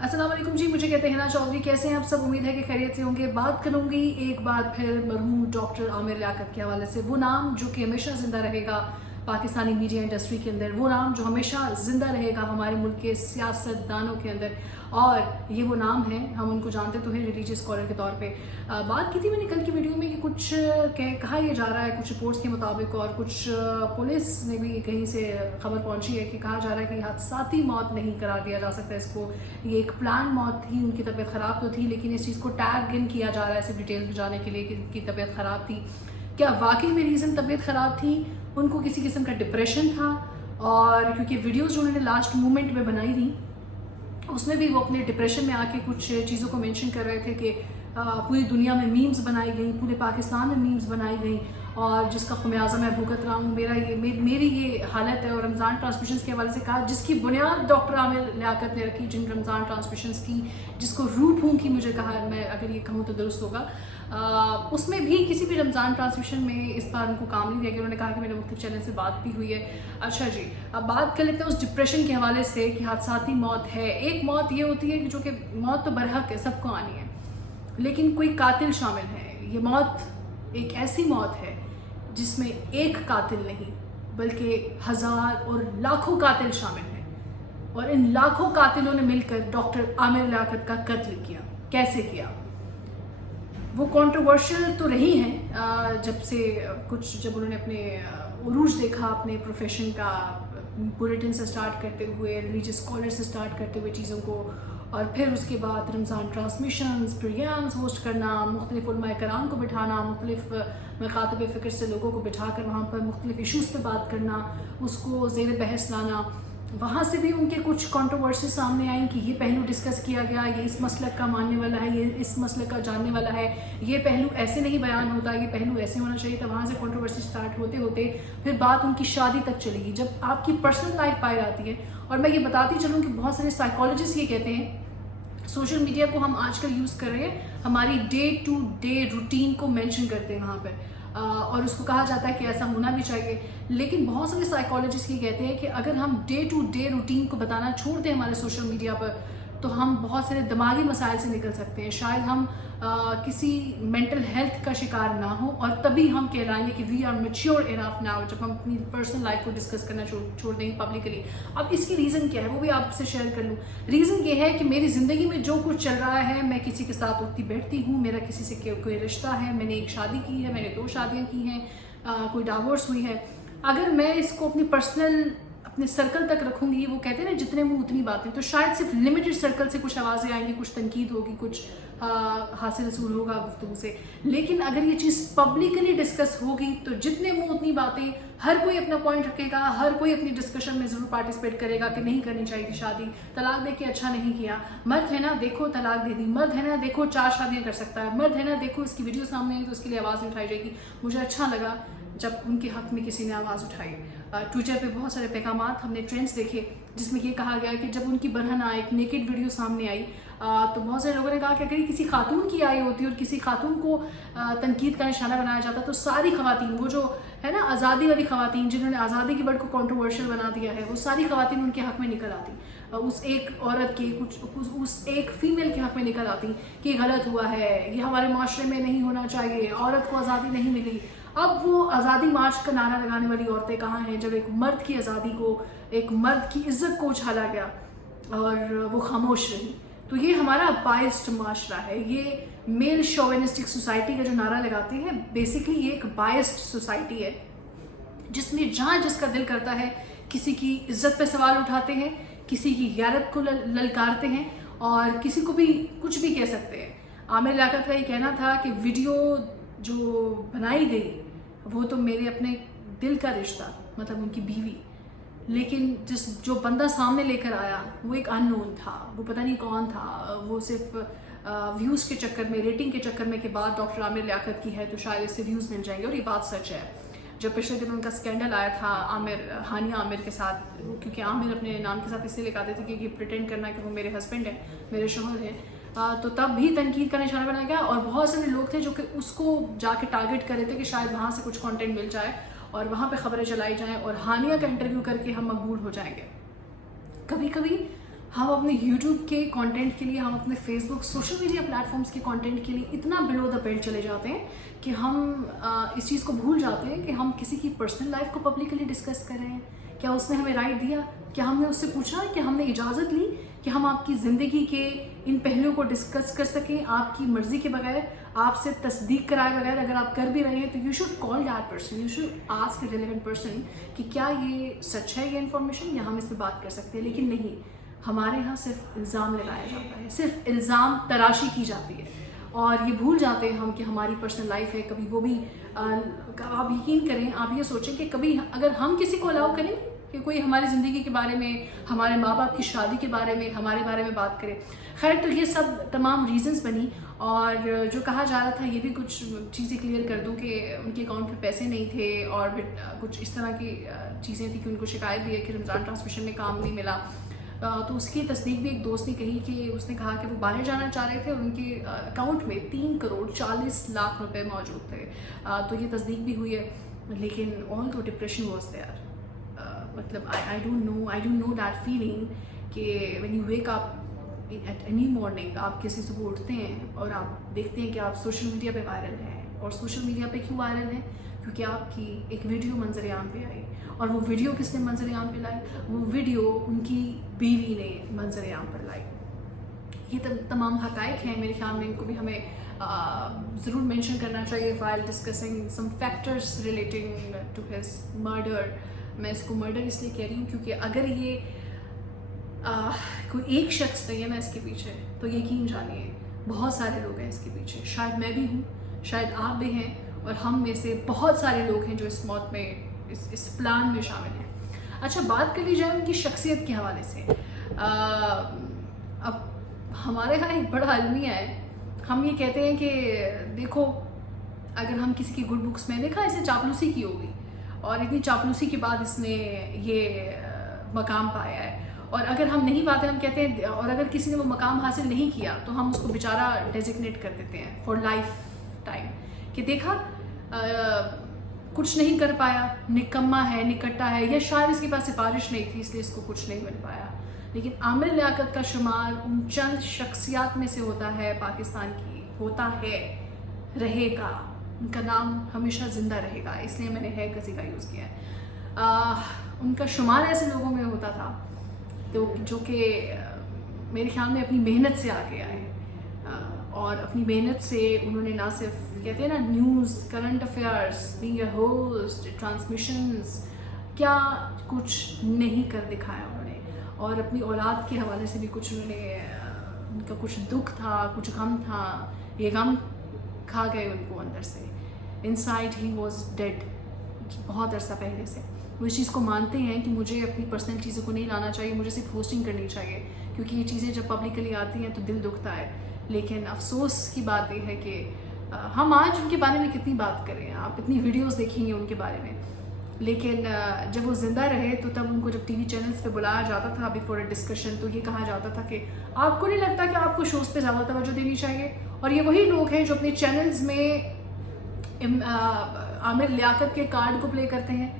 अस्सलाम वालेकुम जी, मुझे कहते हैं हिना चौधरी। कैसे हैं आप सब? उम्मीद है कि खैरियत से होंगे। बात करूंगी एक बार फिर मरहूम डॉक्टर आमिर लियाकत के हवाले से। वो नाम जो कि हमेशा ज़िंदा रहेगा पाकिस्तानी मीडिया इंडस्ट्री के अंदर, वो नाम जो हमेशा ज़िंदा रहेगा हमारे मुल्क के सियासतदानों के अंदर, और ये वो नाम है, हम उनको जानते तो हैं रिलीजियस स्कॉलर के तौर पे। बात की थी मैंने कल की वीडियो में कि कुछ कहा यह जा रहा है कुछ रिपोर्ट्स के मुताबिक, और कुछ पुलिस ने भी कहीं से खबर पहुंची है कि कहा जा रहा है कि हादसाती मौत नहीं करार दिया जा सकता इसको, ये एक प्लान मौत थी। उनकी तबीयत ख़राब तो थी, लेकिन इस चीज़ को टैग इन किया जा रहा है ऐसे डिटेल्स में जाने के लिए कि उनकी तबीयत ख़राब थी। क्या वाकई में रीज़न तबीयत ख़राब थी? उनको किसी किस्म का डिप्रेशन था? और क्योंकि वीडियोज़ जो उन्होंने लास्ट मोमेंट में बनाई थी उसमें भी वो अपने डिप्रेशन में आके कुछ चीज़ों को मेंशन कर रहे थे कि पूरी दुनिया में मीम्स बनाई गई, पूरे पाकिस्तान में मीम्स बनाई गई, और जिसका खुमियाजा मैं भुगत रहा हूँ। मेरी ये हालत है। और रमज़ान ट्रांसमिशंस के हवाले से कहा, जिसकी बुनियाद डॉक्टर आमिर लियाकत ने रखी, जिन रमज़ान ट्रांसमिशंस की, जिसको रूह फूंकी मुझे कहा, मैं अगर ये कहूँ तो दुरुस्त होगा, उसमें भी किसी भी रमज़ान ट्रांसमिशन में इस बार उनको काम नहीं दिया गया। उन्होंने कहा कि मेरे मुख्तलिफ चैनल से बात भी हुई है। अच्छा जी, अब बात कर लेते हैं उस डिप्रेशन के हवाले से कि हादसाती मौत है। एक मौत ये होती है कि जो कि मौत तो बरहक है, सबको आनी है, लेकिन कोई कातिल शामिल है। ये मौत एक ऐसी मौत है जिसमें एक कातिल नहीं बल्कि हज़ार और लाखों कातिल शामिल हैं, और इन लाखों कातिलों ने मिलकर डॉक्टर आमिर लियाकत का कत्ल किया। कैसे किया? वो कंट्रोवर्शियल तो रही हैं जब उन्होंने अपने उरूज देखा अपने प्रोफेशन का, बुलेटिन से स्टार्ट करते हुए, रिलीजियस स्कॉलर से स्टार्ट करते हुए चीज़ों को, और फिर उसके बाद रमज़ान ट्रांसमिशंस, प्रोग्राम्स होस्ट करना, मुख्तलिफ उलमाए कराम को बिठाना, मुख्तलिफ मखातब फ़िक्र से लोगों को बिठा कर वहाँ पर मुख्तलिफ इशूज़ पे बात करना, उसको ज़ेर बहस लाना। वहाँ से भी उनके कुछ कंट्रोवर्सी सामने आई कि ये पहलू डिस्कस किया गया, ये इस मसलक का मानने वाला है, ये इस मसलक का जानने वाला है, ये पहलू ऐसे नहीं बयान होता, ये पहलू ऐसे होना चाहिए था। वहाँ से कंट्रोवर्सी स्टार्ट होते होते फिर बात उनकी शादी तक चलेगी, जब आपकी पर्सनल लाइफ पाई जाती है। और मैं ये बताती चलूँ कि बहुत सारे साइकोलॉजिस्ट ये कहते हैं, सोशल मीडिया को हम आजकल यूज़ कर रहे हैं, हमारी डे टू डे रूटीन को मेंशन करते हैं वहाँ पर, और उसको कहा जाता है कि ऐसा होना भी चाहिए। लेकिन बहुत सारे साइकोलॉजिस्ट ये कहते हैं कि अगर हम डे टू डे रूटीन को बताना छोड़ दें हमारे सोशल मीडिया पर, तो हम बहुत सारे दिमागी मसाइल से निकल सकते हैं। शायद हम किसी मेंटल हेल्थ का शिकार ना हो, और तभी हम कहलाएंगे कि we are mature enough now, जब हम अपनी पर्सनल लाइफ को डिस्कस करना छोड़ देंगे पब्लिकली। अब इसकी रीज़न क्या है वो भी आपसे शेयर कर लूँ। रीज़न ये है कि मेरी ज़िंदगी में जो कुछ चल रहा है, मैं किसी के साथ उठती बैठती हूँ, मेरा किसी से कोई रिश्ता है, मैंने एक शादी की है, मैंने 2 शादियाँ की हैं, कोई डाइवोर्स हुई है। अगर मैं इसको अपने सर्कल तक रखूंगी, वो कहते हैं ना जितने मुंह उतनी बातें, तो शायद सिर्फ लिमिटेड सर्कल से कुछ आवाज़ें आएंगी, कुछ तनकीद होगी, कुछ हासिल रसूल होगा गुफ्तगू से। लेकिन अगर ये चीज़ पब्लिकली डिस्कस होगी तो जितने मुंह उतनी बातें, हर कोई अपना पॉइंट रखेगा, हर कोई अपनी डिस्कशन में ज़रूर पार्टिसिपेट करेगा कि नहीं करनी चाहिए थी शादी, तलाक दे के अच्छा नहीं किया, मर्द है ना देखो तलाक दे दी, मर्द है ना देखो 4 शादियाँ कर सकता है, मर्द है ना देखो इसकी वीडियो सामने आई तो उसके लिए आवाज़ उठाई जाएगी। मुझे अच्छा लगा जब उनके हक में किसी ने आवाज़ उठाई। ट्विटर पे बहुत सारे पैगामात हमने ट्रेंड्स देखे जिसमें ये कहा गया कि जब उनकी बरहना एक नेकेड वीडियो सामने आई, तो बहुत सारे लोगों ने कहा कि अगर किसी खातून की आई होती और किसी खातून को तनकीद का निशाना बनाया जाता, तो सारी खवातीन, वो जो है ना आज़ादी वाली खवातीन जिन्होंने आज़ादी की वर्ड को कंट्रोवर्शियल बना दिया है, वो सारी खवातीन उनके हक में निकल आती, उस एक औरत के उस एक फीमेल के हक में निकल आती कि गलत हुआ है, ये हमारे माशरे में नहीं होना चाहिए, औरत को आज़ादी नहीं मिली। अब वो आज़ादी मार्च का नारा लगाने वाली औरतें कहाँ हैं जब एक मर्द की आज़ादी को, एक मर्द की इज्जत को उछाला गया और वो खामोश रही। तो ये हमारा बायस्ड माशरा है, ये मेल शोविनिस्टिक सोसाइटी का जो नारा लगाते हैं, बेसिकली ये एक बायस्ड सोसाइटी है जिसमें जहाँ जिसका दिल करता है किसी की इज्जत पे सवाल उठाते हैं, किसी की गैरत को ललकारते हैं, और किसी को भी कुछ भी कह सकते हैं। आमिर लियाकत का ये कहना था कि वीडियो जो बनाई गई वो तो मेरे अपने दिल का रिश्ता, मतलब उनकी बीवी, लेकिन जो बंदा सामने लेकर आया वो एक अननोन था, वो पता नहीं कौन था, वो सिर्फ व्यूज़ के चक्कर में, रेटिंग के चक्कर में कि बात डॉक्टर आमिर लियाकत की है तो शायद इससे व्यूज़ मिल जाएंगे। और ये बात सच है। जब पिछले दिन उनका स्कैंडल आया था हानिया आमिर के साथ, क्योंकि आमिर अपने नाम के साथ इसलिए लगाते थे कि प्रिटेंड करना कि वो मेरे हस्बैंड हैं, मेरे शोहर हैं, तो तब भी तनकीद का निशाना बनाया गया। और बहुत सारे लोग थे जो कि उसको जाके टारगेट कर रहे थे कि शायद वहाँ से कुछ कंटेंट मिल जाए और वहाँ पे खबरें चलाई जाएं और हानिया का इंटरव्यू करके हम मकबूल हो जाएंगे। कभी कभी हम अपने YouTube के कंटेंट के लिए, हम अपने Facebook सोशल मीडिया प्लेटफॉर्म्स के कंटेंट के लिए इतना बिलो द बेल्ट चले जाते हैं कि हम इस चीज़ को भूल जाते हैं कि हम किसी की पर्सनल लाइफ को पब्लिकली डिस्कस कर रहे हैं। क्या उसने हमें राइट दिया? क्या हमने उससे पूछा? क्या हमने इजाज़त ली कि हम आपकी ज़िंदगी के इन पहलुओं को डिस्कस कर सकें आपकी मर्ज़ी के बगैर, आपसे तस्दीक कराए बगैर? अगर आप कर भी रहे हैं तो you should call that person, you should ask a relevant person कि क्या ये सच है ये इन्फॉर्मेशन, या हम इस पर बात कर सकते हैं। लेकिन नहीं, हमारे यहाँ सिर्फ इल्ज़ाम लगाया जाता है, सिर्फ इल्ज़ाम तराशी की जाती है और ये भूल जाते हैं हम कि हमारी पर्सनल लाइफ है। कभी वो भी आप यकीन करें, आप ये सोचें कि कभी अगर हम किसी को अलाउ करें कि कोई हमारी ज़िंदगी के बारे में, हमारे माँ बाप की शादी के बारे में, हमारे बारे में बात करे। खैर, तो ये सब तमाम रीज़न्स बनी और जो कहा जा रहा था ये भी कुछ चीज़ें क्लियर कर दूं कि उनके अकाउंट में पैसे नहीं थे और फिर कुछ इस तरह की चीज़ें थी कि उनको शिकायत भी है कि रमज़ान ट्रांसमिशन में काम नहीं मिला। तो उसकी तस्दीक भी एक दोस्त ने कही कि उसने कहा कि वो बाहर जाना चाह रहे थे और उनके अकाउंट में 3 करोड़ 40 लाख रुपए मौजूद थे। तो ये तस्दीक भी हुई है, लेकिन ऑल तो डिप्रेशन वॉज देयर। मतलब I don't know that feeling कि when you wake up at any morning, आप किसी सुबह उठते हैं और आप देखते हैं कि आप सोशल मीडिया पे वायरल हैं। और सोशल मीडिया पे क्यों वायरल हैं? क्योंकि आपकी एक वीडियो मंजर-ए-आम पे आई। और वो वीडियो किसने मंजर-ए-आम पे लाई? वो वीडियो उनकी बीवी ने मंजर-ए-आम पर लाई। ये तमाम हक़ाइक़ हैं, मेरे ख्याल में इनको भी हमें ज़रूर मेंशन करना चाहिए while discussing some factors relating to his murder। मैं इसको मर्डर इसलिए कह रही हूँ क्योंकि अगर ये कोई एक शख्स नहीं है ना इसके पीछे, तो यकीन जानिए बहुत सारे लोग हैं इसके पीछे। शायद मैं भी हूँ, शायद आप भी हैं, और हम में से बहुत सारे लोग हैं जो इस मौत में, इस प्लान में शामिल हैं। अच्छा, बात कर ली जाए उनकी शख्सियत के हवाले से। अब हमारे यहाँ एक बड़ा अलमिया है, हम ये कहते हैं कि देखो, अगर हम किसी की गुड बुक्स में देखा इसने चापलूसी की होगी और इतनी चापलूसी के बाद इसने ये मकाम पाया है। और अगर हम नहीं पाते, हम कहते हैं, और अगर किसी ने वो मकाम हासिल नहीं किया तो हम उसको बेचारा डेजिग्नेट कर देते हैं फॉर लाइफ टाइम कि देखा कुछ नहीं कर पाया, निकम्मा है, निकट्टा है, या शायद इसके पास सिफारिश नहीं थी इसलिए इसको कुछ नहीं मिल पाया। लेकिन आमिर लियाकत का शुमार उन चंद शख्सियात में से होता है पाकिस्तान की, होता है, रहेगा, उनका नाम हमेशा ज़िंदा रहेगा, इसलिए मैंने है किसी का यूज़ किया है। उनका शुमार ऐसे लोगों में होता था तो जो कि मेरे ख्याल में अपनी मेहनत से आगे आए और अपनी मेहनत से उन्होंने ना सिर्फ, कहते हैं ना, news, current affairs, being a host, transmissions, क्या कुछ नहीं कर दिखाया उन्होंने। और अपनी औलाद के हवाले से भी कुछ उन्होंने, उनका कुछ दुख था, कुछ गम था, ये गम खा गए उनको अंदर से। इनसाइड ही वॉज डेड बहुत अरसा पहले से। वो इस चीज़ को मानते हैं कि मुझे अपनी पर्सनल चीज़ों को नहीं लाना चाहिए, मुझे सिर्फ होस्टिंग करनी चाहिए, क्योंकि ये चीज़ें जब पब्लिकली आती हैं तो दिल दुखता है। लेकिन अफसोस की बात यह है कि हम आज उनके बारे में कितनी बात करें, आप इतनी वीडियोस देखेंगे उनके बारे में, लेकिन जब वो ज़िंदा रहे तो तब उनको जब टीवी चैनल्स पे बुलाया जाता था बिफोर अ डिस्कशन, तो ये कहा जाता था कि आपको नहीं लगता कि आपको शोज़ पे ज़्यादा तवज्जो देनी चाहिए? और ये वही लोग हैं जो अपने चैनल्स में आमिर लियाकत के कार्ड को प्ले करते हैं,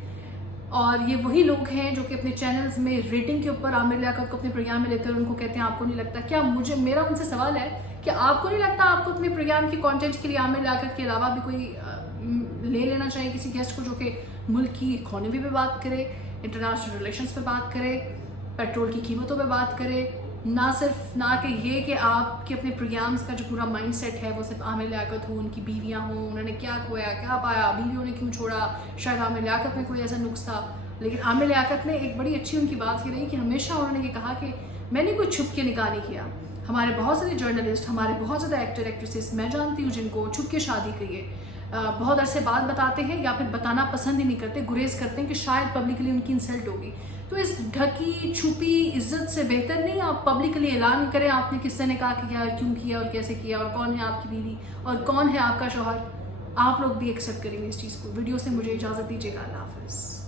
और ये वही लोग हैं जो कि अपने चैनल्स में रेटिंग के ऊपर आमिर लियाकत को अपने प्रोग्राम में लेते हैं और उनको कहते हैं आपको नहीं लगता क्या? मेरा उनसे सवाल है कि आपको नहीं लगता आपको अपने प्रोग्राम के कंटेंट के लिए आमिर लियाकत के अलावा भी कोई ले लेना चाहिए किसी गेस्ट को जो कि मुल्क की इकोनॉमी पे बात करे, इंटरनेशनल रिलेशंस पे बात करे, पेट्रोल की कीमतों पे बात करे, ना कि ये कि आपके अपने प्रोग्राम्स का जो पूरा माइंडसेट है वो सिर्फ आमिर लियाकत हो, उनकी बीवियाँ हों, उन्होंने क्या खोया, क्या पाया, बीवियों ने क्यों छोड़ा, शायद आमिर लियाकत में कोई ऐसा नुक्स था। लेकिन आमिर लियाकत ने एक बड़ी अच्छी उनकी बात की रही कि हमेशा उन्होंने ये कहा कि मैंने कोई छुप के निकाह नहीं किया। हमारे बहुत सारे जर्नलिस्ट, हमारे बहुत ज़्यादा एक्टर एक्ट्रेसेस मैं जानती हूँ जिनको छुप के शादी की है, बहुत अरसे बाद बताते हैं या फिर बताना पसंद ही नहीं करते, गुरेज करते हैं कि शायद पब्लिकली उनकी इंसल्ट होगी। तो इस ढकी छुपी इज्जत से बेहतर नहीं आप पब्लिकली ऐलान करें आपने किससे निकाह किया, क्यों किया और कैसे किया, और कौन है आपकी बीवी और कौन है आपका शौहर। आप लोग भी एक्सेप्ट करेंगे इस चीज़ को। वीडियो से मुझे इजाज़त दीजिएगा। अल्लाह हाफ़िज़।